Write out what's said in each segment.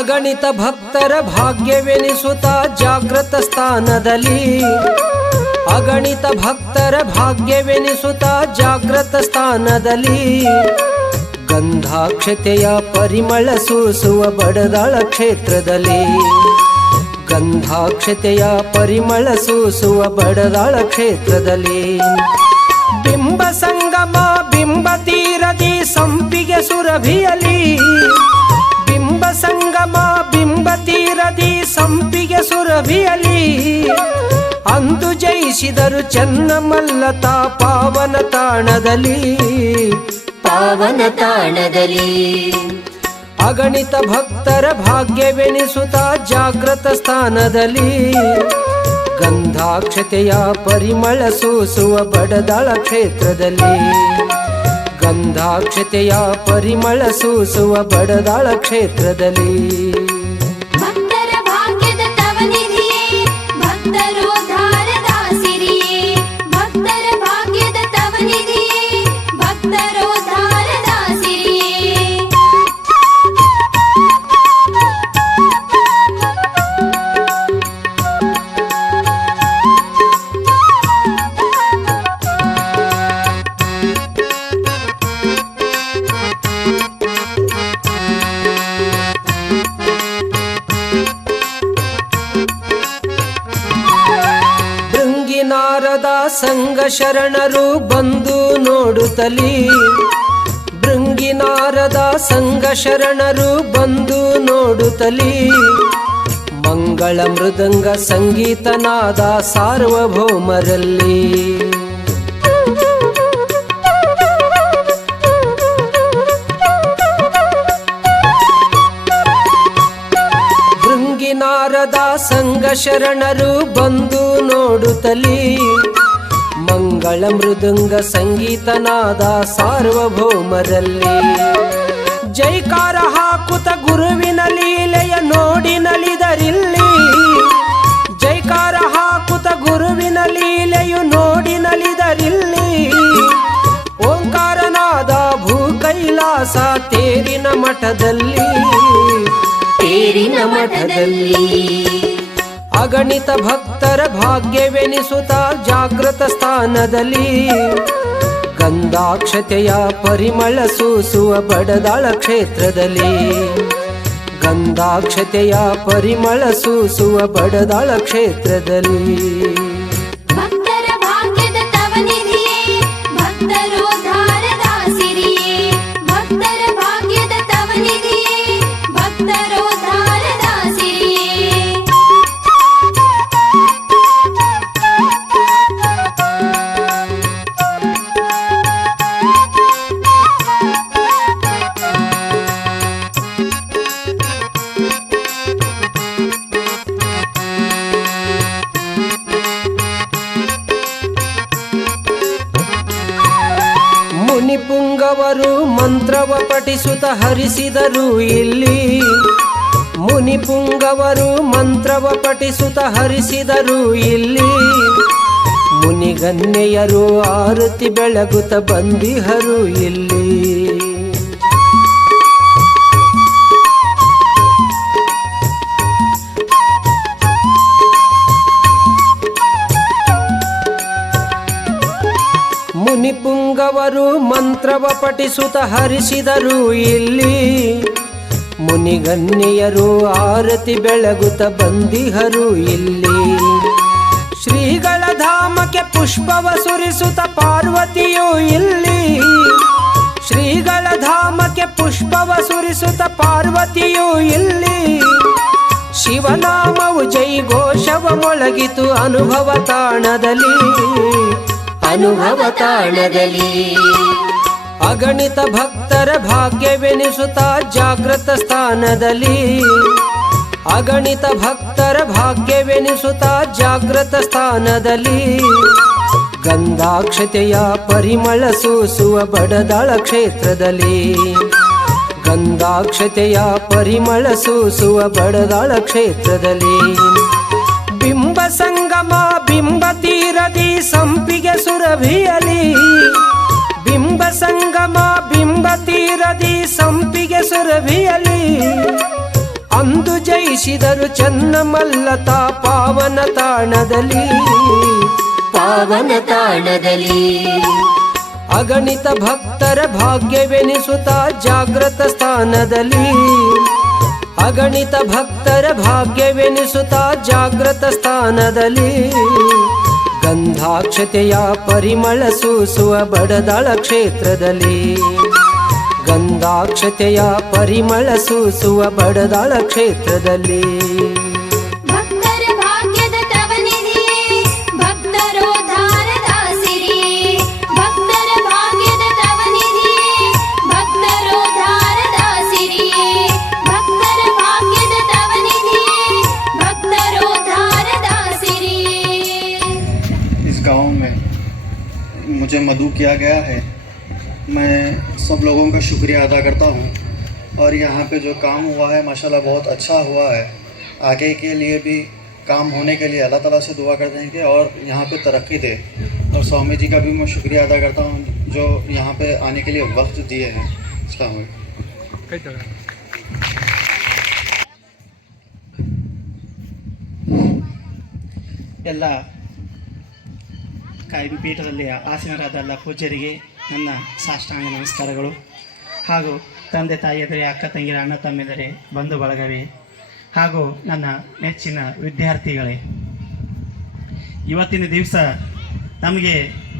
ಅಗಣಿತ ಭಕ್ತರ ಭಾಗ್ಯವೆನಿಸುತ್ತ ಜಾಗೃತ ಸ್ಥಾನದಲ್ಲಿ, ಅಗಣಿತ ಭಕ್ತರ ಭಾಗ್ಯವೆನಿಸುತ್ತ ಜಾಗೃತ ಸ್ಥಾನದಲ್ಲಿ, ಗಂಧಾಕ್ಷತೆಯ ಪರಿಮಳ ಸೂಸುವ ಬಡದಾಳ ಕ್ಷೇತ್ರದಲ್ಲಿ, ಗಂಧಾಕ್ಷತೆಯ ಪರಿಮಳ ಸೂಸುವ ಬಡದಾಳ ಕ್ಷೇತ್ರದಲ್ಲಿ, ಬಿಂಬ ಸಂಗಮ ಬಿಂಬ ತೀರದಿ ಸಂಪಿಗೆ ಸುರಭಿಯಲಿ, ಬಿಂಬ ಸಂಗಮ ಬಿಂಬ ತೀರದಿ ಸಂಪಿಗೆ ಸುರಭಿಯಲಿ, ಅಂದು ಜಯಿಸಿದರು ಚೆನ್ನಮಲ್ಲತ ಪಾವನ ತಾಣದಲ್ಲಿ, ಪಾವನ ತಾಣದಲ್ಲಿ. ಅಗಣಿತ ಭಕ್ತರ ಭಾಗ್ಯವೆನಿಸುತ್ತ ಜಾಗೃತ ಸ್ಥಾನದಲ್ಲಿ, ಗಂಧಾಕ್ಷತೆಯ ಪರಿಮಳ ಸೂಸುವ ಬಡದಾಳ ಕ್ಷೇತ್ರದಲ್ಲಿ, ಗಂಧಾಕ್ಷತೆಯ ಪರಿಮಳ ಸೂಸುವ ಬಡದಾಳ ಕ್ಷೇತ್ರದಲ್ಲಿ. ಭಕ್ತರ ಭಾಗ್ಯದ ತವನಿಧಿಯೇ, ಭಕ್ತರೋದ್ಧಾರದ ಸಿರಿಯೇ, ಭಕ್ತರ ಭಾಗ್ಯದ ತವನಿಧಿಯೇ, ಭಕ್ತರೋದ್ಧಾರದ ಸಿರಿಯೇ. ನಾರದ ಸಂಘ ಶರಣರು ಬಂದು ನೋಡುತ್ತಲಿ, ಭೃಂಗಿನಾರದ ಸಂಘ ಶರಣರು ಬಂದು ನೋಡುತ್ತಲಿ, ಮಂಗಳ ಮೃದಂಗ ಸಂಗೀತನಾದ ಸಾರ್ವಭೌಮರಲ್ಲಿ, ಭೃಂಗಿನಾರದ ಸಂಘ ಶರಣರು ಬಂದು ನೋಡುತ್ತಲಿ, ಮಂಗಳ ಮೃದಂಗ ಸಂಗೀತನಾದ ಸಾರ್ವಭೌಮರಲ್ಲಿ, ಜೈಕಾರ ಹಾಕುತ್ತ ಗುರುವಿನ ಲೀಲೆಯ ನೋಡಿ ನಲಿದರಿಲ್ಲಿ, ಜೈಕಾರ ಹಾಕುತ್ತ ಗುರುವಿನ ಲೀಲೆಯು ನೋಡಿ ನಲಿದರಿಲ್ಲಿ, ಓಂಕಾರನಾದ ಭೂ ಕೈಲಾಸ ತೇರಿನ ಮಠದಲ್ಲಿ, ತೇರಿನ ಮಠದಲ್ಲಿ. ಅಗಣಿತ ಭಕ್ತರ ಭಾಗ್ಯವೆನಿಸುತ್ತ ಜಾಗೃತ ಸ್ಥಾನದಲ್ಲಿ, ಗಂಧಾಕ್ಷತೆಯ ಪರಿಮಳ ಸೂಸುವ ಬಡದಾಳ ಕ್ಷೇತ್ರದಲ್ಲಿ, ಗಂಧಾಕ್ಷತೆಯ ಪರಿಮಳ ಸೂಸುವ ಬಡದಾಳ ಕ್ಷೇತ್ರದಲ್ಲಿ. ಭಕ್ತರ ಭಾಗ್ಯದ ತವನಿಧಿಯೇ, ಭಕ್ತರೋದ್ಧಾರದ ಸಿರಿಯೇ, ಭಕ್ತರ ಭಾಗ್ಯದ ತವನಿಧಿಯೇ, ಭಕ್ತರೋದ್ಧಾರದ ಸಿರಿಯೇ. ಮುನಿಪುಂಗವರು ಮಂತ್ರವ ಪಠಿಸುತ್ತ ಹರಿಸಿದರು ಇಲ್ಲಿ, ಮುನಿಪುಂಗವರು ಮಂತ್ರವ ಪಠಿಸುತ್ತ ಹರಿಸಿದರು ಇಲ್ಲಿ, ಮುನಿಗನ್ಯೆಯರು ಆರತಿ ಬೆಳಗುತ್ತ ಬಂದಿಹರು ಇಲ್ಲಿ, ಮುನಿಪುಂಗವರು ಮಂತ್ರವ ಪಠಿಸುತ್ತ ಹರಿಸಿದರು ಇಲ್ಲಿ, ಮುನಿಗನ್ಯೆಯರು ಆರತಿ ಬೆಳಗುತ್ತ ಬಂದಿಹರು ಇಲ್ಲಿ, ಶ್ರೀಗಳ ಧಾಮಕ್ಕೆ ಪುಷ್ಪವ ಸುರಿಸುತ್ತ ಪಾರ್ವತಿಯು ಇಲ್ಲಿ, ಶ್ರೀಗಳ ಧಾಮಕ್ಕೆ ಪುಷ್ಪವ ಸುರಿಸುತ್ತ ಪಾರ್ವತಿಯು ಇಲ್ಲಿ, ಶಿವನಾಮವು ಜೈಘೋಷವ ಮೊಳಗಿತು ಅನುಭವ ತಾಣದಲ್ಲಿ, ಅನುಭವ ತಾಣದಲ್ಲಿ. ಅಗಣಿತ ಭಕ್ತರ ಭಾಗ್ಯವೆನಿಸುತ್ತ ಜಾಗೃತ ಸ್ಥಾನದಲ್ಲಿ, ಅಗಣಿತ ಭಕ್ತರ ಭಾಗ್ಯವೆನಿಸುತ್ತ ಜಾಗೃತ ಸ್ಥಾನದಲ್ಲಿ, ಗಂಧಾಕ್ಷತೆಯ ಪರಿಮಳ ಸೂಸುವ ಬಡದಾಳ ಕ್ಷೇತ್ರದಲ್ಲಿ, ಗಂಧಾಕ್ಷತೆಯ ಪರಿಮಳ ಸೂಸುವ ಬಡದಾಳ ಕ್ಷೇತ್ರದಲ್ಲಿ, ಬಿಂಬ ಸಂಗಮ ಬಿಂಬ ತೀರದಿ ಸಂಪಿಗೆ ಸುರಭಿಯಲಿ, ಬಿಂಬ ಸಂಗಮ ಬಿಂಬ ತೀರದಿ ಸಂಪಿಗೆ ಸುರಭಿಯಲಿ, ಅಂದು ಜಯಿಸಿದರು ಚೆನ್ನಮಲ್ಲತ ಪಾವನ ತಾಣದಲ್ಲಿ. ಪಾವನ ತಾಣದಲ್ಲಿ ಅಗಣಿತ ಭಕ್ತರ ಭಾಗ್ಯವೆನಿಸುತ್ತ ಜಾಗೃತ ಸ್ಥಾನದಲ್ಲಿ. ಅಗಣಿತ ಭಕ್ತರ ಭಾಗ್ಯವೆನಿಸುತ್ತ ಜಾಗೃತ ಸ್ಥಾನದಲ್ಲಿ. ಗಂಧಾಕ್ಷತೆಯ ಪರಿಮಳ ಸೂಸುವ ಬಡದಾಳ ಕ್ಷೇತ್ರದಲ್ಲಿ. ಗಂಧಾಕ್ಷತೆಯ ಪರಿಮಳ ಸೂಸುವ ಬಡದಾಳ ಕ್ಷೇತ್ರದಲ್ಲಿ. ಭಕ್ತರ ಭಾಗ್ಯದ ತವನಿಧಿಯೇ ಭಕ್ತರೋದ್ಧಾರದ ಸಿರಿಯೇ. ಭಕ್ತರ ಭಾಗ್ಯದ ತವನಿಧಿಯೇ ಭಕ್ತರೋದ್ಧಾರದ ಸಿರಿಯೇ. ಭಕ್ತರ ಭಾಗ್ಯದ ತವನಿಧಿಯೇ ಭಕ್ತರೋದ್ಧಾರದ ಸಿರಿಯೇ. इस गांव में मुझे मदऊ किया गया है, मैं सब लोगों का शुक्रिया अदा करता हूँ। और यहाँ पे जो काम हुआ है माशाल्लाह बहुत अच्छा हुआ है। आगे के लिए भी काम होने के लिए अल्लाह ताला से दुआ करते हैं कि और यहाँ पे तरक्की दे। और स्वामी जी का भी मैं शुक्रिया अदा करता हूँ जो यहाँ पे आने के लिए वक्त दिए हैं। अस्सलाम वालेकुम। ಎಲ್ಲ ಕಾಯಂ ಪೀಠದಲ್ಲಿ ಆಸೀನರಾದ ಎಲ್ಲ ಪೂಜ್ಯರಿಗೆ ನನ್ನ ಸಾಷ್ಟಾಂಗ ನಮಸ್ಕಾರಗಳು. ಹಾಗೂ ತಂದೆ ತಾಯಿಯದರೆ, ಅಕ್ಕ ತಂಗಿರ, ಅಣ್ಣ ತಮ್ಮಿದರೆ, ಬಂಧು ಬಳಗವೇ, ಹಾಗೂ ನನ್ನ ನೆಚ್ಚಿನ ವಿದ್ಯಾರ್ಥಿಗಳೇ, ಇವತ್ತಿನ ದಿವಸ ನಮಗೆ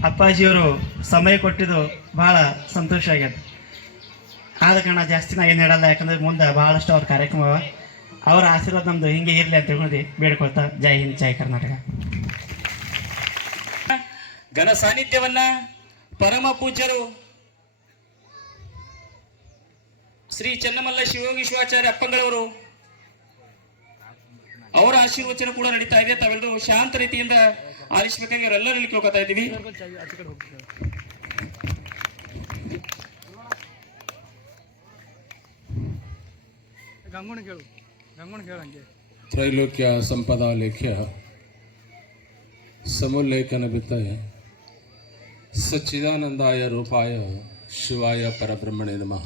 ಅಪ್ಪಾಜಿಯವರು ಸಮಯ ಕೊಟ್ಟಿದ್ದು ಭಾಳ ಸಂತೋಷ ಆಗ್ಯದ. ಆದ ಕಾರಣ ಜಾಸ್ತಿ ನಾ ಏನು ಹೇಳಲ್ಲ, ಯಾಕಂದರೆ ಮುಂದೆ ಭಾಳಷ್ಟು ಅವ್ರ ಕಾರ್ಯಕ್ರಮ ಅವ. ಅವರ ಆಶೀರ್ವಾದ ನಮ್ಮದು ಹಿಂಗೆ ಇರಲಿ ಅಂತ ಹೇಳ್ಕೊಂಡು ಬೇಡ್ಕೊಳ್ತಾ ಜೈ ಹಿಂದ್, ಜೈ ಕರ್ನಾಟಕ. ಘನ ಸಾನ್ನಿಧ್ಯವನ್ನ ಪರಮ ಪೂಜ್ಯರು ಶ್ರೀ ಚೆನ್ನಮಲ್ಲ ಶಿವಯೋಗಿ ಶಿವಾಚಾರ್ಯ ಅಪ್ಪಂಗಳವರು ಅವರ ಆಶೀರ್ವಚನ ಕೂಡ ನಡೀತಾ ಇದೆ. ತಾವೆಲ್ಲರೂ ಶಾಂತ ರೀತಿಯಿಂದ ಆಲಿಸಬೇಕಾಗಿ ಅವರೆಲ್ಲರಲ್ಲಿ ಕೇಳ್ಕೊತಾ ಇದ್ದೀವಿ. ತ್ರೈಲೋಕ್ಯ ಸಂಪದಾ ಲೇಖ್ಯ ಸಮುಲ್ಲೇಖನ ಬಿತ್ತಯ ಸಚ್ಚಿದಾನಂದಾಯ ರೂಪಾಯ ಶಿವಾಯ ಪರಬ್ರಹ್ಮಣೇ ನಮಃ.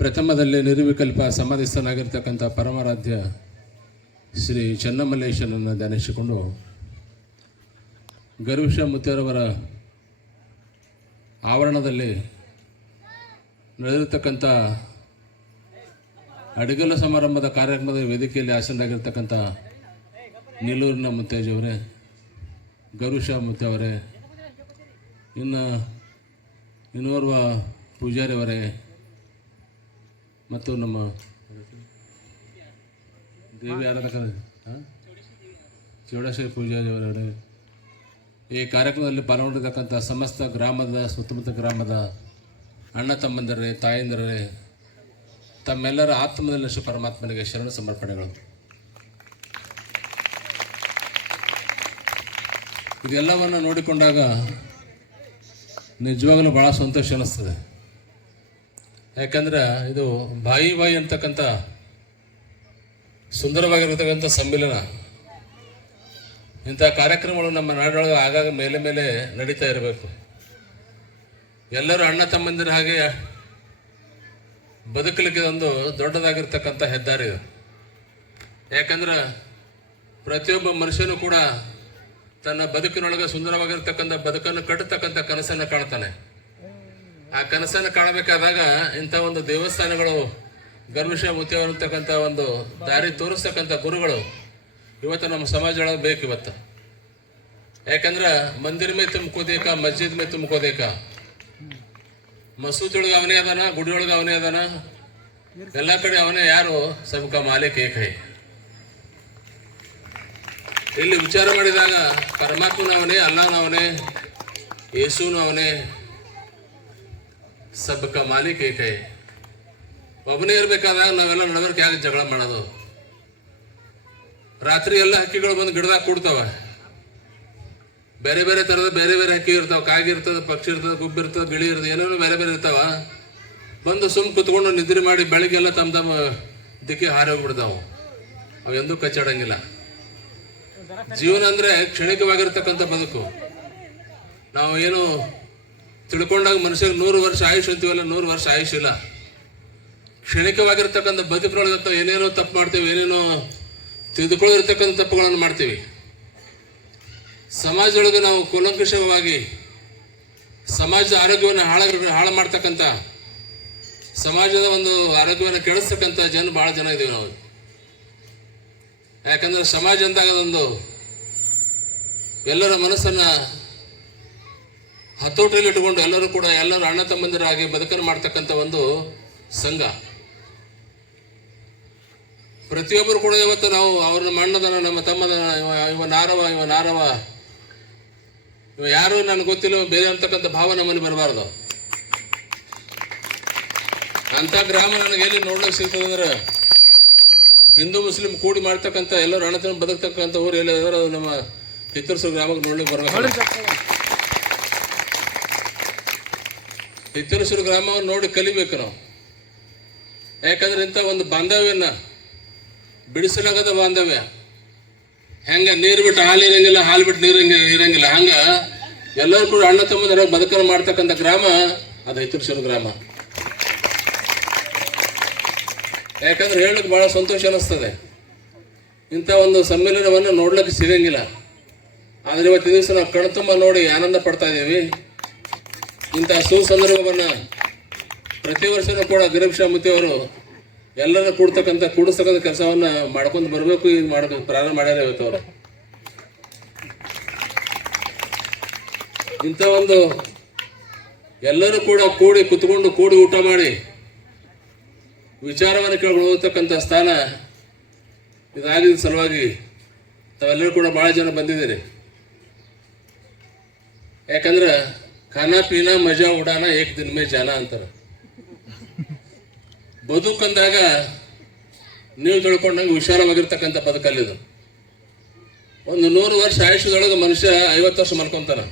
ಪ್ರಥಮದಲ್ಲಿ ನಿರ್ವಿಕಲ್ಪ ಸಮಾಧಿಸ್ಥನಾಗಿರ್ತಕ್ಕಂಥ ಪರಮಾರಾಧ್ಯ ಶ್ರೀ ಚೆನ್ನಮಲ್ಲೇಶನನ್ನು ಧ್ಯಾನಿಸಿಕೊಂಡು ಗರುಷ ಮುತ್ಯರವರ ಆವರಣದಲ್ಲಿ ನಡೆದಿರ್ತಕ್ಕಂಥ ಅಡಿಗಲು ಸಮಾರಂಭದ ಕಾರ್ಯಕ್ರಮದ ವೇದಿಕೆಯಲ್ಲಿ ಆಸೀನರಾಗಿರ್ತಕ್ಕಂಥ ನೀಲೂರಿನ ಮುತ್ತೇಜಿಯವರೇ, ಗರುಷ ಮುತ್ತವರೇ, ಇನ್ನೋರ್ವ ಪೂಜಾರಿಯವರೇ ಮತ್ತು ನಮ್ಮ ದೇವಿ ಆರಾಧಕ ಚೌಡೇಶ್ವರಿ ಪೂಜಾರಿಯವರೇ, ಈ ಕಾರ್ಯಕ್ರಮದಲ್ಲಿ ಪಾಲ್ಗೊಂಡಿರ್ತಕ್ಕಂಥ ಸಮಸ್ತ ಗ್ರಾಮದ ಸುತ್ತಮುತ್ತ ಗ್ರಾಮದ ಅಣ್ಣ ತಮ್ಮಂದಿರೇ, ತಾಯಂದಿರೇ, ತಮ್ಮೆಲ್ಲರ ಆತ್ಮದಲ್ಲಿ ಪರಮಾತ್ಮನಿಗೆ ಶರಣ ಸಮರ್ಪಣೆಗಳು. ಇದೆಲ್ಲವನ್ನು ನೋಡಿಕೊಂಡಾಗ ನಿಜವಾಗಲೂ ಭಾಳ ಸಂತೋಷ ಅನ್ನಿಸ್ತದೆ. ಯಾಕಂದ್ರೆ ಇದು ಬಾಯಿ ಬಾಯಿ ಅಂತಕ್ಕಂಥ ಸುಂದರವಾಗಿರತಕ್ಕಂಥ ಸಮ್ಮಿಲನ. ಇಂಥ ಕಾರ್ಯಕ್ರಮಗಳು ನಮ್ಮ ನಾಡೊಳಗೆ ಆಗಾಗ ಮೇಲೆ ಮೇಲೆ ನಡೀತಾ ಇರಬೇಕು. ಎಲ್ಲರೂ ಅಣ್ಣ ತಮ್ಮಂದಿರ ಹಾಗೆ ಬದುಕಲಿಕ್ಕೆ ಒಂದು ದೊಡ್ಡದಾಗಿರ್ತಕ್ಕಂಥ ಹೆದ್ದಾರಿ ಇದು. ಯಾಕಂದ್ರೆ ಪ್ರತಿಯೊಬ್ಬ ಮನುಷ್ಯನೂ ಕೂಡ ತನ್ನ ಬದುಕಿನೊಳಗೆ ಸುಂದರವಾಗಿರ್ತಕ್ಕಂಥ ಬದುಕನ್ನು ಕಟ್ಟತಕ್ಕಂಥ ಕನಸನ್ನು ಕಾಣ್ತಾನೆ. ಆ ಕನಸನ್ನು ಕಾಣಬೇಕಾದಾಗ ಇಂಥ ಒಂದು ದೇವಸ್ಥಾನಗಳು, ಗರುಷ ಮುತ್ಯವರಂತಕ್ಕಂಥ ಒಂದು ದಾರಿ ತೋರಿಸ್ತಕ್ಕಂಥ ಗುರುಗಳು ಇವತ್ತು ನಮ್ಮ ಸಮಾಜದೊಳಗೆ ಬೇಕು. ಇವತ್ತು ಯಾಕಂದ್ರೆ ಮಂದಿರ ಮೇ ತುಂಬ್ಕೋದೇಕ, ಮಸ್ಜಿದ್ ಮೇ ತುಂಬ್ಕೋದೇಕ. ಮಸೂದಿ ಒಳಗೆ ಅವನೇ ಅದಾನ, ಗುಡಿ ಒಳಗೆ ಅವನೇ ಅದಾನ, ಎಲ್ಲ ಕಡೆ ಅವನೇ. ಯಾರು ಸಬ್ಕ ಮಾಲಿಕ್ ಏಕ ಹೈ. ಇಲ್ಲಿ ವಿಚಾರ ಮಾಡಿದಾಗ ಪರಮಾತ್ಮನ ಅವನೇ, ಅಲ್ಲಾನ ಅವನೇ, ಯೇಸುನು ಅವನೇ, ಸಬ್ಕ ಮಾಲಿಕ್ ಏಕ ಹೈ. ಒಬ್ಬನೇ ಇರ್ಬೇಕಾದಾಗ ನಾವೆಲ್ಲ ನಡವರ್ಕೆ ಯಾಕೆ ಜಗಳ ಮಾಡೋದು? ರಾತ್ರಿ ಎಲ್ಲ ಹಕ್ಕಿಗಳು ಬಂದು ಗಿಡದಾಗ ಕೂಡ್ತಾವ. ಬೇರೆ ಬೇರೆ ಥರದ ಬೇರೆ ಬೇರೆ ಹಕ್ಕಿ ಇರ್ತಾವ. ಕಾಗಿ ಇರ್ತದೆ, ಪಕ್ಷಿ ಇರ್ತದೆ, ಗುಬ್ಬಿ ಇರ್ತದೆ, ಗಿಳಿ ಇರ್ತದೆ, ಏನೇನೋ ಬೇರೆ ಬೇರೆ ಇರ್ತಾವ. ಬಂದು ಸುಮ್ ಕುತ್ಕೊಂಡು ನಿದ್ರೆ ಮಾಡಿ ಬೆಳಿಗ್ಗೆಲ್ಲ ತಮ್ಮ ತಮ್ಮ ದಿಕ್ಕಿ ಹಾರಿ ಹೋಗ್ಬಿಡ್ತಾವ. ಅವೆಂದೂ ಕಚ್ಚಾಡಂಗಿಲ್ಲ. ಜೀವನ ಅಂದ್ರೆ ಕ್ಷಣಿಕವಾಗಿರ್ತಕ್ಕಂಥ ಬದುಕು. ನಾವು ಏನು ತಿಳ್ಕೊಂಡಾಗ ಮನುಷ್ಯಗೆ 100 ವರ್ಷ ಆಯುಷ್ ಅಂತೀವಲ್ಲ, 100 ವರ್ಷ ಆಯುಷ್ ಇಲ್ಲ. ಕ್ಷಣಿಕವಾಗಿರ್ತಕ್ಕಂಥ ಬದುಕಿನೊಳಗೆ ಏನೇನೋ ತಪ್ಪು ಮಾಡ್ತೀವಿ, ಏನೇನೋ ತಿಳಿದುಕೊಳ್ಳಿರ್ತಕ್ಕಂಥ ತಪ್ಪುಗಳನ್ನು ಮಾಡ್ತೀವಿ. ಸಮಾಜದೊಳಗೆ ನಾವು ಕೂಲಂಕಷವಾಗಿ ಸಮಾಜದ ಆರೋಗ್ಯವನ್ನು ಹಾಳು ಮಾಡ್ತಕ್ಕಂಥ, ಸಮಾಜದ ಒಂದು ಆರೋಗ್ಯವನ್ನು ಕೆಡಿಸ್ತಕ್ಕಂಥ ಭಾಳ ಜನ ಇದ್ದೀವಿ ನಾವು. ಯಾಕಂದ್ರೆ ಸಮಾಜ ಅಂದಾಗ ಒಂದು ಎಲ್ಲರ ಮನಸ್ಸನ್ನು ಹತೋಟಿಯಲ್ಲಿ ಇಟ್ಟುಕೊಂಡು ಎಲ್ಲರೂ ಅಣ್ಣ ತಮ್ಮಂದಿರಾಗಿ ಬದುಕನ್ನು ಮಾಡ್ತಕ್ಕಂಥ ಒಂದು ಸಂಘ. ಪ್ರತಿಯೊಬ್ಬರು ಕೂಡ ಇವತ್ತು ನಾವು ಅವ್ರನ್ನ ಮಣ್ಣದನ, ನಮ್ಮ ತಮ್ಮದನ, ಇವ ನಾರವ ಇವ ಯಾರು ನನಗೆ ಗೊತ್ತಿಲ್ಲ ಬೇರೆ ಅಂತಕ್ಕಂಥ ಭಾವ ನಮ್ಮಲ್ಲಿ ಬರಬಾರ್ದು. ಅಂತ ಗ್ರಾಮ ನನಗೆ ಎಲ್ಲಿ ನೋಡ್ಲಿಕ್ಕೆ ಸಿಗ್ತದೆ ಅಂದ್ರೆ ಹಿಂದೂ ಮುಸ್ಲಿಂ ಕೂಡಿ ಮಾಡ್ತಕ್ಕಂಥ ಎಲ್ಲರೂ ಅಣ್ಣ ತಮ್ಮ ಬದುಕ್ತಕ್ಕಂಥ ಊರು ಎಲ್ಲಿ ಅಂದ್ರೆ ಅದು ನಮ್ಮ ಹಿತ್ತೂರು ಗ್ರಾಮಕ್ಕೆ ನೋಡ್ಲಿಕ್ಕೆ ಬರ್ಬೇಕು. ಹಿತ್ತೂರು ಗ್ರಾಮವನ್ನು ನೋಡಿ ಕಲಿಬೇಕು ನಾವು. ಯಾಕಂದ್ರೆ ಇಂಥ ಒಂದು ಬಾಂಧವ್ಯನ ಬಿಡಿಸಲಾಗದ ಬಾಂಧವ್ಯ. ಹೆಂಗ ನೀರು ಬಿಟ್ಟು ಹಾಲು ಇರಂಗಿಲ್ಲ, ಹಾಲು ಬಿಟ್ಟು ನೀರು ಇರಂಗಿಲ್ಲ, ಹಂಗ ಎಲ್ಲರೂ ಕೂಡ ಅಣ್ಣ ತಮ್ಮಂದಿರ ಬದುಕನ್ನು ಮಾಡ್ತಕ್ಕಂಥ ಗ್ರಾಮ ಅದು ಹಿತ್ತೂರು ಗ್ರಾಮ. ಯಾಕಂದ್ರೆ ಹೇಳಲಿಕ್ಕೆ ಬಹಳ ಸಂತೋಷ ಅನಿಸ್ತದೆ. ಇಂಥ ಒಂದು ಸಮ್ಮೇಳನವನ್ನು ನೋಡ್ಲಿಕ್ಕೆ ಸಿಗಂಗಿಲ್ಲ. ಆದ್ರೆ ಇವತ್ತಿನ ದಿವಸ ನಾವು ಕಣ್ತುಂಬ ನೋಡಿ ಆನಂದ ಪಡ್ತಾ ಇದ್ದೀವಿ. ಇಂಥ ಸುಸಂದರ್ಭವನ್ನು ಪ್ರತಿ ವರ್ಷನೂ ಕೂಡ ಗಿರೀಶ್ ಮೂರ್ತಿ ಅವರು ಎಲ್ಲರೂ ಕೂಡಿಸ್ತಕ್ಕಂಥ ಕೆಲಸವನ್ನ ಮಾಡ್ಕೊಂಡು ಬರಬೇಕು. ಈಗ ಮಾಡಬೇಕು, ಪ್ರಾರಂಭ ಮಾಡ್ಯಾರ ಇವತ್ತು ಅವರು. ಇಂಥ ಒಂದು ಎಲ್ಲರೂ ಕೂಡ ಕೂಡಿ ಊಟ ಮಾಡಿ ವಿಚಾರವನ್ನು ಕೇಳ್ಕೊಂಡು ಹೋಗ್ತಕ್ಕಂಥ ಸ್ಥಾನ ಇದಾಗಿದ್ದ ಸಲುವಾಗಿ ತಾವೆಲ್ಲರೂ ಕೂಡ ಭಾಳ ಜನ ಬಂದಿದ್ದೀರಿ. ಯಾಕಂದ್ರೆ ಖಾನಾ ಪೀನಾ ಮಜಾ ಉಡಾನ ಏಕ್ ದಿನ ಮೇ ಜಾನ ಅಂತಾರೆ. ಬದುಕಂದಾಗ ನೀವು ತಿಳ್ಕೊಂಡಂಗೆ ವಿಶಾಲವಾಗಿರ್ತಕ್ಕಂಥ ಬದುಕಲ್ಲಿದು. ಒಂದು 100 ವರ್ಷ ಆಯುಷ್ಯದೊಳಗೆ ಮನುಷ್ಯ 50 ವರ್ಷ ಮಲ್ಕೊಂತಾನ.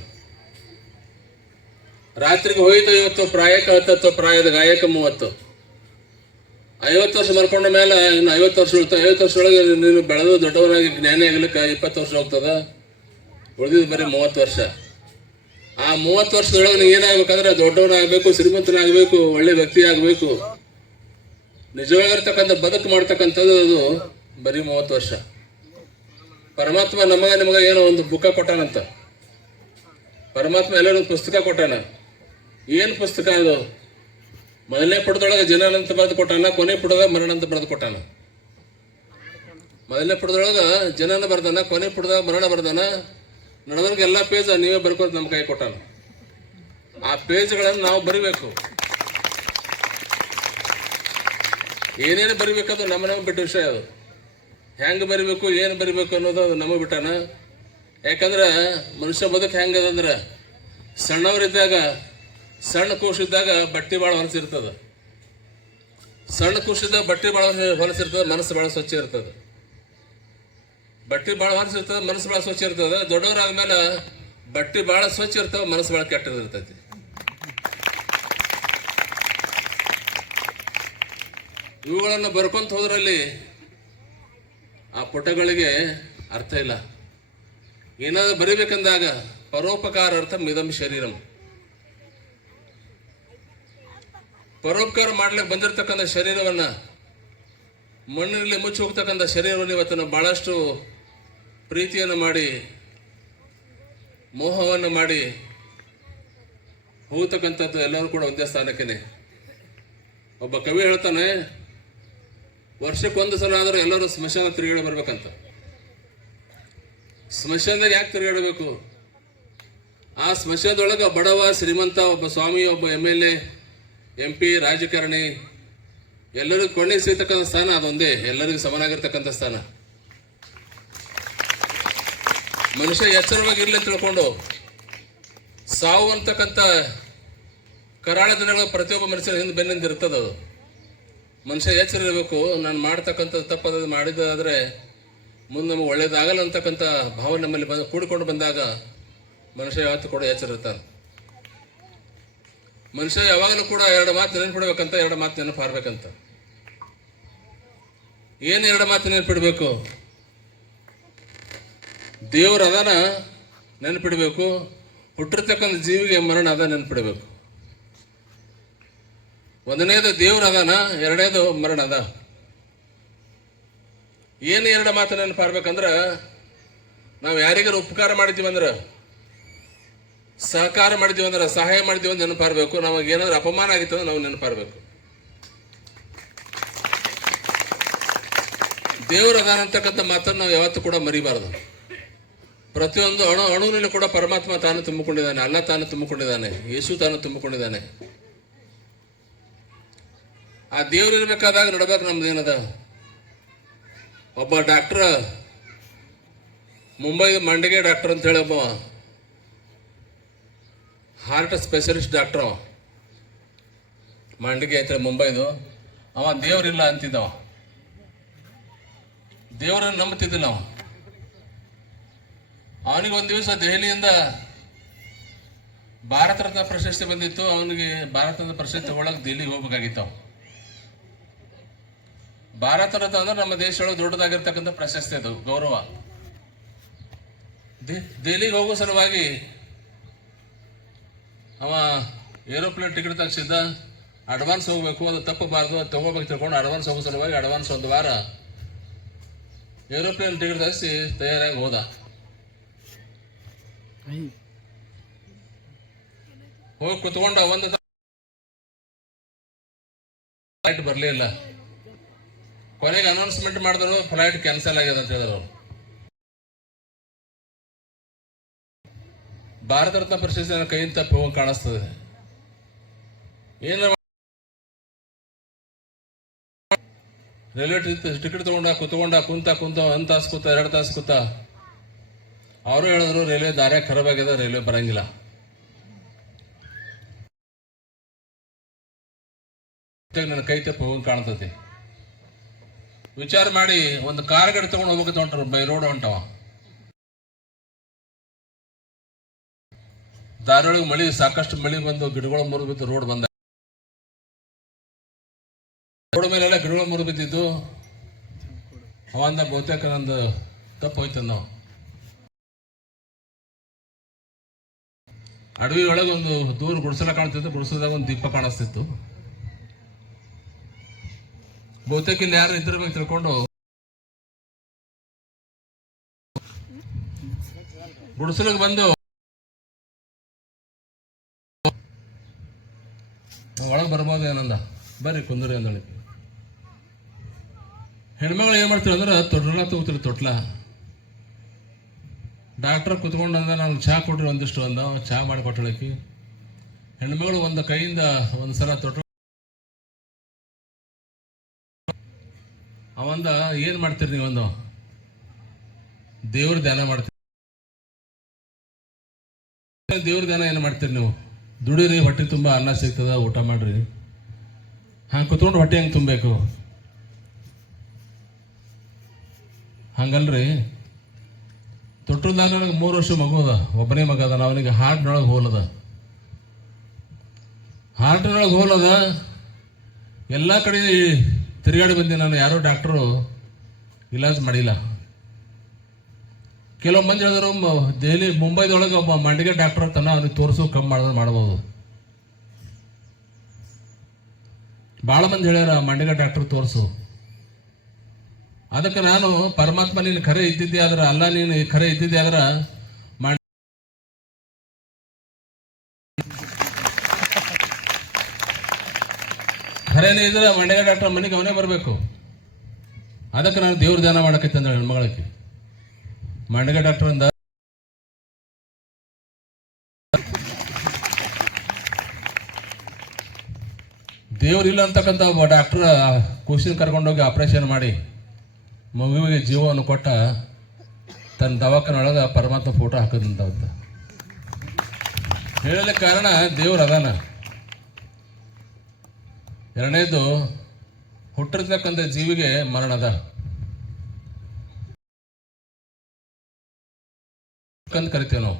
ರಾತ್ರಿಗೆ ಹೋಯ್ತು 50, ಪ್ರಾಯಕ್ಕೆ 10, ಪ್ರಾಯದ ಗಾಯಕ 30. 50 ವರ್ಷ ಮಲ್ಕೊಂಡ ಮೇಲೆ ಇನ್ನು 50 ವರ್ಷ ಉಳ್ತಾವ. 50 ವರ್ಷದೊಳಗೆ ನೀನು ಬೆಳೆದು ದೊಡ್ಡವನಾಗಿ ಜ್ಞಾನಿ ಆಗ್ಲಿಕ್ಕೆ 20 ವರ್ಷ ಹೋಗ್ತದ. ಉಳಿದಿದ್ದು ಬರೀ 30 ವರ್ಷ. ಆ 30 ವರ್ಷದೊಳಗೆ ನೀವು ಏನಾಗಬೇಕಂದ್ರೆ ದೊಡ್ಡವನಾಗಬೇಕು, ಶ್ರೀಮಂತನಾಗಬೇಕು, ಒಳ್ಳೆ ವ್ಯಕ್ತಿ ಆಗಬೇಕು. ನಿಜವಾಗಿರ್ತಕ್ಕಂಥ ಬದುಕು ಮಾಡ್ತಕ್ಕಂಥದ್ದು ಅದು ಬರೀ 30 ವರ್ಷ. ಪರಮಾತ್ಮ ನಿಮಗೆ ಏನೋ ಒಂದು ಬುಕ್ಕ ಕೊಟ್ಟಾನಂತ. ಪರಮಾತ್ಮ ಎಲ್ಲರೊಂದು ಪುಸ್ತಕ ಕೊಟ್ಟಾನ. ಏನು ಪುಸ್ತಕ ಅದು? ಮೊದಲನೇ ಪುಟದೊಳಗೆ ಜನನ ಅಂತ ಬರೆದು ಕೊಟ್ಟಾನ, ಕೊನೆ ಪುಟದಾಗ ಮರಣ ಅಂತ ಬರೆದು ಕೊಟ್ಟಾನ. ಮೊದಲನೇ ಪುಟದೊಳಗೆ ಜನನ ಬರ್ದಾನ, ಕೊನೆ ಪುಟದಾಗ ಮರಣ ಬರ್ದಾನ. ನಡೆದವ್ರಿಗೆ ಎಲ್ಲ ಪೇಜ್ ನೀವೇ ಬರ್ಕೋದು ನಮ್ಮ ಕೈ ಕೊಟ್ಟಾನ. ಆ ಪೇಜ್ಗಳನ್ನು ನಾವು ಬರಿಬೇಕು. ಏನೇನು ಬರಿಬೇಕದು ನಮಗೆ ಬಿಟ್ಟ ವಿಷಯ. ಅದು ಹೆಂಗೆ ಬರಿಬೇಕು, ಏನು ಬರಿಬೇಕು ಅನ್ನೋದು ಅದು ನಮಗೆ ಬಿಟ್ಟಾನ. ಯಾಕಂದ್ರೆ ಮನುಷ್ಯ ಬದುಕು ಹೆಂಗದಂದ್ರೆ ಸಣ್ಣವರಿದ್ದಾಗ, ಸಣ್ಣ ಕೂಸಿದ್ದಾಗ ಬಟ್ಟೆ ಭಾಳ ಹೊಲಸಿರ್ತದೆ. ಸಣ್ಣ ಕೂಸಿದ್ದಾಗ ಬಟ್ಟೆ ಭಾಳ ಹೊಲಸಿರ್ತದೆ, ಮನಸ್ಸು ಭಾಳ ಸ್ವಚ್ಛ ಇರ್ತದೆ. ಬಟ್ಟೆ ಭಾಳ ಹೊಲಸಿರ್ತದೆ, ಮನಸ್ಸು ಭಾಳ ಸ್ವಚ್ಛ ಇರ್ತದೆ. ದೊಡ್ಡವರಾದ್ಮೇಲೆ ಬಟ್ಟೆ ಭಾಳ ಸ್ವಚ್ಛ ಇರ್ತವೆ, ಮನಸ್ಸು ಭಾಳ ಕೆಟ್ಟದಿರ್ತೈತಿ. ಇವುಗಳನ್ನು ಬರ್ಕೊಂತ ಹೋದ್ರಲ್ಲಿ ಆ ಪುಟಗಳಿಗೆ ಅರ್ಥ ಇಲ್ಲ. ಏನಾದ್ರು ಬರಿಬೇಕಂದಾಗ ಪರೋಪಕಾರ ಅರ್ಥ ಮಿದಂ ಶರೀರಂ. ಪರೋಪಕಾರ ಮಾಡ್ಲಿಕ್ಕೆ ಬಂದಿರತಕ್ಕಂಥ ಶರೀರವನ್ನ, ಮಣ್ಣಿನಲ್ಲಿ ಮುಚ್ಚಿ ಹೋಗ್ತಕ್ಕಂಥ ಶರೀರವನ್ನು ಇವತ್ತು ನಾವು ಬಹಳಷ್ಟು ಪ್ರೀತಿಯನ್ನು ಮಾಡಿ, ಮೋಹವನ್ನು ಮಾಡಿ ಹೋಗ್ತಕ್ಕಂಥದ್ದು ಎಲ್ಲರೂ ಕೂಡ ಒಂದೇ ಸ್ಥಾನಕ್ಕೇನೆ. ಒಬ್ಬ ಕವಿ ಹೇಳ್ತಾನೆ, ವರ್ಷಕ್ಕೊಂದು ಸಲ ಆದರೂ ಎಲ್ಲರೂ ಸ್ಮಶಾನ ತಿರುಗಾಡಿ ಬರ್ಬೇಕಂತ. ಸ್ಮಶಾನದಾಗ ಯಾಕೆ ತಿರುಗಾಡಬೇಕು? ಆ ಸ್ಮಶಾನದೊಳಗೆ ಬಡವ, ಶ್ರೀಮಂತ, ಒಬ್ಬ ಸ್ವಾಮಿ, ಒಬ್ಬ MLA, MP, ರಾಜಕಾರಣಿ ಎಲ್ಲರಿಗೂ ಕೊಳ್ಳಿಗೆ ಸಿಗ್ತಕ್ಕಂಥ ಸ್ಥಾನ ಅದೊಂದೇ. ಎಲ್ಲರಿಗೂ ಸಮನಾಗಿರ್ತಕ್ಕಂಥ ಸ್ಥಾನ. ಮನುಷ್ಯ ಎಚ್ಚರವಾಗಿ ಇರಲಿ ತಿಳ್ಕೊಂಡು ಸಾವು ಅಂತಕ್ಕಂಥ ಕರಾಳ ದಿನಗಳು ಪ್ರತಿಯೊಬ್ಬ ಮನುಷ್ಯರ ಹಿಂದೆ ಬೆನ್ನಿಂದ ಇರ್ತದೆ. ಅದು ಮನುಷ್ಯ ಎಚ್ಚರ ಇರಬೇಕು. ನಾನು ಮಾಡ್ತಕ್ಕಂಥದ್ದು ತಪ್ಪದ ಮಾಡಿದಾದರೆ ಮುಂದೆ ನಮಗೆ ಒಳ್ಳೇದಾಗಲ್ಲ ಅಂತಕ್ಕಂಥ ಭಾವನೆ ನಮ್ಮಲ್ಲಿ ಕೂಡಿಕೊಂಡು ಬಂದಾಗ ಮನುಷ್ಯ ಯಾವತ್ತೂ ಕೂಡ ಎಚ್ಚರ ಇರ್ತಾನೆ. ಮನುಷ್ಯ ಯಾವಾಗಲೂ ಕೂಡ 2 ಮಾತು ನೆನಪಿಡ್ಬೇಕಂತ, 2 ಮಾತು ನೆನಪಾರ್ಬೇಕಂತ. ಏನು 2 ಮಾತು ನೆನಪಿಡ್ಬೇಕು? ದೇವ್ರ ಅದಾನ ನೆನಪಿಡ್ಬೇಕು, ಹುಟ್ಟಿರ್ತಕ್ಕಂಥ ಜೀವಿಗೆ ಮರಣ ಅದ ನೆನಪಿಡ್ಬೇಕು. ಒಂದನೇದು ದೇವ್ರ ಅದಾನ, ಎರಡನೇದು ಮರಣ ಅದ. ಏನು ಎರಡು ಮಾತು ನೆನಪಾರ್ಬೇಕಂದ್ರೆ, ನಾವು ಯಾರಿಗಾರು ಉಪಕಾರ ಮಾಡಿದ್ದೀವಿ ಅಂದ್ರೆ, ಸಹಕಾರ ಮಾಡಿದ್ದೀವಿ ಅಂದ್ರೆ, ಸಹಾಯ ಮಾಡಿದ್ದೀವಿ ಅಂತ ನೆನಪಾರ್ಬೇಕು. ನಮಗೆ ಏನಾದ್ರು ಅಪಮಾನ ಆಗಿತ್ತು ಅಂದ್ರೆ ನಾವು ನೆನಪಾರ್ಬೇಕು. ದೇವ್ರ ಅದಾನ ಅಂತಕ್ಕಂಥ ಮಾತನ್ನು ನಾವು ಯಾವತ್ತೂ ಕೂಡ ಮರಿಬಾರ್ದು. ಪ್ರತಿಯೊಂದು ಅಣುವಿನಲ್ಲಿ ಕೂಡ ಪರಮಾತ್ಮ ತಾನು ತುಂಬಿಕೊಂಡಿದ್ದಾನೆ, ಅಲ್ಲ ತಾನು ತುಂಬಿಕೊಂಡಿದ್ದಾನೆ, ಯೇಸು ತಾನು ತುಂಬಿಕೊಂಡಿದ್ದಾನೆ. ಆ ದೇವ್ರು ಇರಬೇಕಾದಾಗ ನಡ್ಬೇಕು ನಮ್ದೇನದ. ಒಬ್ಬ ಡಾಕ್ಟ್ರ, ಮುಂಬೈ ಮಂಡಿಗೆ ಡಾಕ್ಟರ್ ಅಂತ ಹೇಳಿ ಒಬ್ಬ ಹಾರ್ಟ್ ಸ್ಪೆಷಲಿಸ್ಟ್ ಡಾಕ್ಟ್ರು, ಮಂಡಿಗೆ ಐತೆ ಮುಂಬೈದು. ಅವ ದೇವ್ರಿಲ್ಲ ಅಂತಿದ್ದವ, ದೇವರನ್ನು ನಂಬುತ್ತಿದ್ದಿಲ್ಲ ಅವ. ಅವನಿಗೆ ಒಂದು ದಿವಸ ದೆಹಲಿಯಿಂದ ಭಾರತ ರತ್ನ ಪ್ರಶಸ್ತಿ ಬಂದಿತ್ತು. ಅವನಿಗೆ ಭಾರತ ರತ್ನ ಪ್ರಶಸ್ತಿ ತಗೊಳಕ್ ದೆಹಲಿಗೆ ಹೋಗ್ಬೇಕಾಗಿತ್ತು. ಭಾರತ ರತ್ನ ಅಂದ್ರೆ ನಮ್ಮ ದೇಶದೊಳಗೆ ದೊಡ್ಡದಾಗಿರ್ತಕ್ಕಂಥ ಪ್ರಶಸ್ತಿ, ಅದು ಗೌರವ. ದೆಹಲಿಗೆ ಹೋಗೋ ಸಲುವಾಗಿ ಅವ ಏರೋಪ್ಲೇನ್ ಟಿಕೆಟ್ ತೆಗ್ಸಿದ್ದ. ಅಡ್ವಾನ್ಸ್ ಹೋಗ್ಬೇಕು, ಅದು ತಪ್ಪಬಾರ್ದು, ಅದು ತಗೋಬೇಕು ತಿಳ್ಕೊಂಡು ಅಡ್ವಾನ್ಸ್ ಹೋಗೋ ಸಲುವಾಗಿ ಅಡ್ವಾನ್ಸ್ ಒಂದು ವಾರ ಏರೋಪ್ಲೇನ್ ಟಿಕೆಟ್ ತೆಗೆಸಿ ತಯಾರಾಗಿ ಹೋದ. ಹೋಗಿ ಕುತ್ಕೊಂಡ. ಒಂದು ಫ್ಲೈಟ್ ಬರಲೇ ಇಲ್ಲ. ಕೊನೆಗೆ ಅನೌನ್ಸ್ಮೆಂಟ್ ಮಾಡಿದ್ರು, ಫ್ಲೈಟ್ ಕ್ಯಾನ್ಸಲ್ ಆಗ್ಯದ ಅಂತ ಹೇಳಿದ್ರು. ಭಾರತ ರತ್ನ ಪ್ರಶಸ್ತಿ ನನ್ನ ಕೈಯಿಂದ ತಪ್ಪಿ ಹೋಗಿ ಕಾಣಿಸ್ತದೆ. ಏನು ರೈಲ್ವೆ ಟಿಕೆಟ್ ತಗೊಂಡ ಕುಂತ 1 ತಾಸು ಕೂತ 2 ತಾಸು ಕೂತ. ಅವರು ಹೇಳಿದ್ರು ರೈಲ್ವೆ ದಾರ್ಯಾಗ ಖರಾಬ್ ಆಗ್ಯದ, ರೈಲ್ವೆ ಬರಂಗಿಲ್ಲ. ನನ್ನ ಕೈ ತಪ್ಪಿ ಹೋಗಿ ಕಾಣ್ತತಿ. ವಿಚಾರ ಮಾಡಿ ಒಂದು ಕಾರ್ ಗಾಡಿ ತಗೊಂಡು ಹೋಗ್ಬೇಕು ಹೊಂಟ್ರು, ಬೈ ರೋಡ್ ಹೊಂಟವ. ದಾರಿಯೊಳಗೆ ಮಳಿ, ಸಾಕಷ್ಟು ಮಳಿ ಬಂದು ಗಿಡಗಳು ಮುರಿದು ಬಿದ್ದು ರೋಡ್ ಬಂದ. ರೋಡ್ ಮೇಲೆಲ್ಲ ಗಿಡಗಳು ಮುರಿದು ಬಿದ್ದಿದ್ದು. ಅವಂದ ಬಹುತೇಕ ನಂದು ತಪ್ಪು ಹೋಯ್ತು. ನಾವು ಅಡವಿ ಒಳಗೆ ಒಂದು ದೂರ ಗುಡಿಸಲ ಕಾಣ್ತಿತ್ತು, ಗುಡಿಸಲದಾಗ ಒಂದು ದೀಪ ಕಾಣಿಸ್ತಿತ್ತು. ಬಹುತೇಕ ಇಲ್ಲಿ ಯಾರು ಇದ್ರಬೇಕು ತಿಳ್ಕೊಂಡು ಗುಡಿಸಲಿಗೆ ಬಂದು ಒಳಗೆ ಬರ್ಬೋದು ಏನಂದ. ಬರ್ರಿ ಕುಂದ್ರಿ ಅಂದಳಿ. ಹೆಣ್ಮಗಳು ಏನ್ ಮಾಡ್ತೀವಿ ಅಂದ್ರೆ ತೊಟ್ಲ ತಗೋತೀರಿ. ತೊಟ್ಲ ಡಾಕ್ಟರ್ ಕುತ್ಕೊಂಡು ಅಂದ, ನಾನು ಚಹಾ ಕೊಟ್ರಿ ಒಂದಿಷ್ಟು ಅಂದ. ಚಹಾ ಮಾಡಿ ಕೊಟ್ಟಳಕಿ. ಹೆಣ್ಮಗಳು ಒಂದು ಕೈಯಿಂದ ಒಂದ್ಸಲ ತೊಟ್ಲ ಅವಂದ, ಏನ್ ಮಾಡ್ತೀರಿ ನೀವೊಂದು? ದೇವ್ರ ಧ್ಯಾನ ಮಾಡ್ತೀರಿ. ದೇವ್ರ ಧ್ಯಾನ ಏನ್ ಮಾಡ್ತೀರಿ ನೀವು? ದುಡಿರಿ, ಹೊಟ್ಟೆ ತುಂಬ ಅನ್ನ ಸಿಗ್ತದ, ಊಟ ಮಾಡ್ರಿ. ಕುತ್ಕೊಂಡು ಹೊಟ್ಟೆ ಹೆಂಗೆ ತುಂಬಬೇಕು? ಹಂಗಲ್ರಿ. ತೊಟ್ಟಲ್ದಾಗ ನನಗೆ 3 ವರ್ಷ ಮಗು ಅದ, ಒಬ್ಬನೇ ಮಗ ಅದ. ಅವನಿಗೆ ಹಾರ್ಟ್ನೊಳಗೆ ಹೋಲದ. ಹಾರ್ಟ್ನೊಳಗೆ ಹೋಲದ. ಎಲ್ಲ ಕಡೆ ತಿರುಗಾಡಿ ಬಂದೆ ನಾನು. ಯಾರೋ ಡಾಕ್ಟ್ರು ಇಲಾಜ್ ಮಾಡಿಲ್ಲ. ಕೆಲವು ಮಂದಿ ಹೇಳಿದ್ರು, ದೆಹಲಿ ಮುಂಬೈದೊಳಗೆ ಒಬ್ಬ ಮಂಡಿಗೆ ಡಾಕ್ಟರ್ ತನ್ನ ಅವ್ನಿಗೆ ತೋರಿಸು, ಕಮ್ಮಿ ಮಾಡ್ಬೋದು. ಭಾಳ ಮಂದಿ ಹೇಳ್ಯಾರ ಮಂಡಿಗೆ ಡಾಕ್ಟರ್ ತೋರಿಸು. ಅದಕ್ಕೆ ನಾನು, ಪರಮಾತ್ಮ ನೀನು ಖರೆ ಇದ್ದಿದ್ದೆ ಆದ್ರೆ, ಅಲ್ಲ ನೀನು ಖರೆ ಇದ್ದಿದ್ದೆ ಆದ್ರೆ ಖರೇನೇ ಇದ್ರೆ ಮಂಡ್ಯ ಡಾಕ್ಟರ್ ಮನೆಗೆ ಅವನೇ ಬರಬೇಕು. ಅದಕ್ಕೆ ನಾನು ದೇವ್ರ ಧ್ಯಾನ ಮಾಡಕೈತೆ ಅಂದ್ರೆ ಹೆಣ್ಮಗಳಕ್ಕೆ ಮಂಡ್ಯ ಡಾಕ್ಟರ್ ಅಂದ. ದೇವ್ರಿಲ್ಲ ಅಂತಕ್ಕಂಥ ಒಬ್ಬ ಡಾಕ್ಟರ್ ಕೂಸಿನ ಕರ್ಕೊಂಡೋಗಿ ಆಪರೇಷನ್ ಮಾಡಿ ಮಗುವಿಗೆ ಜೀವವನ್ನು ಕೊಟ್ಟ. ತನ್ನ ದವಾಖಾನೊಳಗೆ ಪರಮಾತ್ಮ ಫೋಟೋ ಹಾಕೋದಂತ ಹೇಳಲಿಕ್ಕೆ ಕಾರಣ ದೇವ್ರ ಅದಾನ. ಎರಡನೇದು, ಹುಟ್ಟಿರ್ತಕ್ಕಂಥ ಜೀವಿಗೆ ಮರಣದ ಅಂತ ಕರಿತೇವೆ ನಾವು.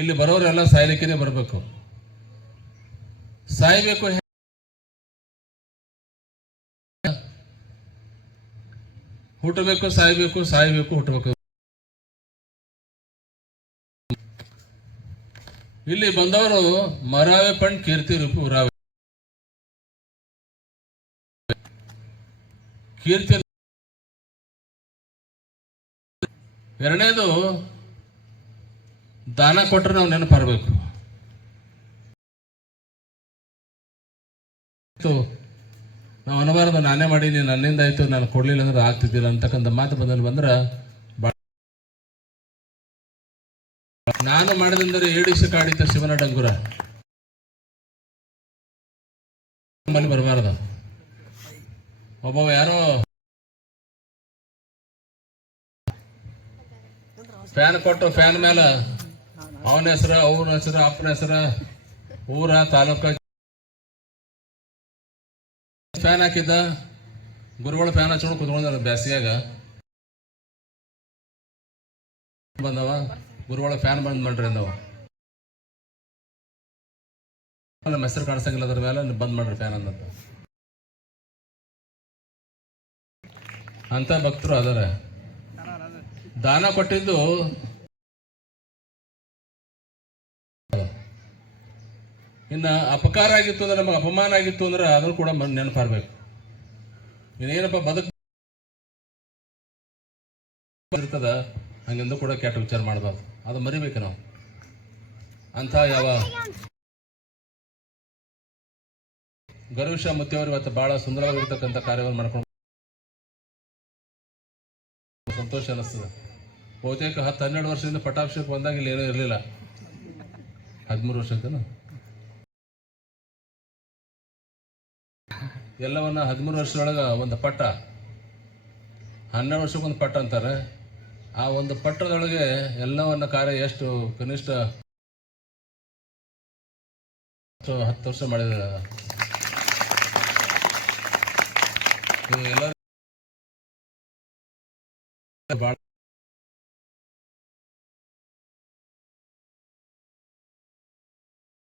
ಇಲ್ಲಿ ಬರೋರೆಲ್ಲ ಸಾಯ್ಲಿಕ್ಕೇನೆ ಬರಬೇಕು. ಸಾಯ್ಬೇಕು, ಹುಟ್ಟಬೇಕು, ಸಾಯ್ಬೇಕು, ಸಾಯ್ಬೇಕು, ಹುಟ್ಟಬೇಕು. ಇಲ್ಲಿ ಬಂದವರು ಮರಾವೆ ಪಣ್ ಕೀರ್ತಿ ರೂಪಿ ಉರಾವೆ. ಕೀರ್ತಿ. ಎರಡನೇದು ದಾನ ಕೊಟ್ಟರೆ ನಾವು ನೆನಪಾರಬೇಕು. ನಾವು ಅನಬಾರದು ನಾನೇ ಮಾಡೀನಿ, ನನ್ನಿಂದ ಆಯ್ತು, ನಾನು ಕೊಡ್ಲಿಲ್ಲ ಅಂದ್ರೆ ಆಗ್ತಿದ್ದಿಲ್ಲ ಅಂತಕ್ಕಂಥ ಮಾತು ಬಂದ್ರೆ ನಾನು ಮಾಡಿದಂದರೆ ಏಡಿಸಿ ಕಾಡಿತ ಶಿವನ ಡಂಗುರ ನಮ್ಮಲ್ಲಿ ಬರಬಾರ್ದು. ಒಬ್ಬ ಯಾರೋ ಫ್ಯಾನ್ ಕೊಟ್ಟು ಫ್ಯಾನ್ ಮೇಲೆ ಅವನ ಹೆಸರು, ಅವನ ಹೆಸರು, ಅಪ್ಪನ ಹೆಸರು, ಊರ, ತಾಲೂಕ ಫ್ಯಾನ್ ಹಾಕಿದ್ದ. ಗುರುಗಳು ಫ್ಯಾನ್ ಹಚ್ಕೊಂಡು ಕುತ್ಕೊಂಡ ಬ್ಯಾಸಿಯಾಗ ಬಂದವ, ಗುರುಗಳ ಫ್ಯಾನ್ ಬಂದ್ ಮಾಡ್ರಿ ಅಂದವ. ನಮ್ಮ ಹೆಸರು ಕಾಣಿಸಂಗಿಲ್ಲ ಅದ್ರ ಮೇಲೆ ಬಂದ್ ಮಾಡ್ರಿ ಫ್ಯಾನ್ ಅಂದಂತ. ಅಂತ ಭಕ್ತರು ಅದಾರ. ದಾನ ಕೊಟ್ಟಿದ್ದು ಇನ್ನು ಅಪಕಾರ ಆಗಿತ್ತು ಅಂದ್ರೆ, ನಮಗೆ ಅಪಮಾನ ಆಗಿತ್ತು ಅಂದ್ರೆ ಅದನ್ನು ಕೂಡ ನೆನಪಾರ್ಬೇಕು. ಇನ್ನೇನಪ್ಪ ಇರ್ತದ ಹಂಗೆಂದು ಕೂಡ ಕೆಟ್ಟ ವಿಚಾರ ಮಾಡಬಾರ್ದು, ಅದು ಮರಿಬೇಕು ನಾವು. ಅಂತ ಯಾವ ಗರುವಿಷ ಮುತ್ತಿಯವರು ಇವತ್ತು ಬಹಳ ಸುಂದರವಾಗಿರ್ತಕ್ಕಂಥ ಕಾರ್ಯವನ್ನು ಮಾಡ್ಕೊಂಡು ಸಂತೋಷ ಅನ್ನಿಸ್ತದೆ. ಬಹುತೇಕ 10-12 ವರ್ಷದಿಂದ ಪಟ್ಟಾಭಿಷೇಕ ಬಂದಾಗ ಇಲ್ಲಿ ಏನೂ ಇರಲಿಲ್ಲ. 13 ವರ್ಷಕ್ಕೇನು ಎಲ್ಲವನ್ನ 13 ವರ್ಷದೊಳಗೆ ಒಂದು ಪಟ್ಟ, 12 ವರ್ಷಕ್ಕೊಂದು ಪಟ್ಟ ಅಂತಾರೆ. ಆ ಒಂದು ಪಟ್ಟದೊಳಗೆ ಎಲ್ಲವನ್ನ ಕಾರ್ಯ ಎಷ್ಟು ಕನಿಷ್ಠ 10 ವರ್ಷ ಮಾಡಿದ. ಎಲ್ಲ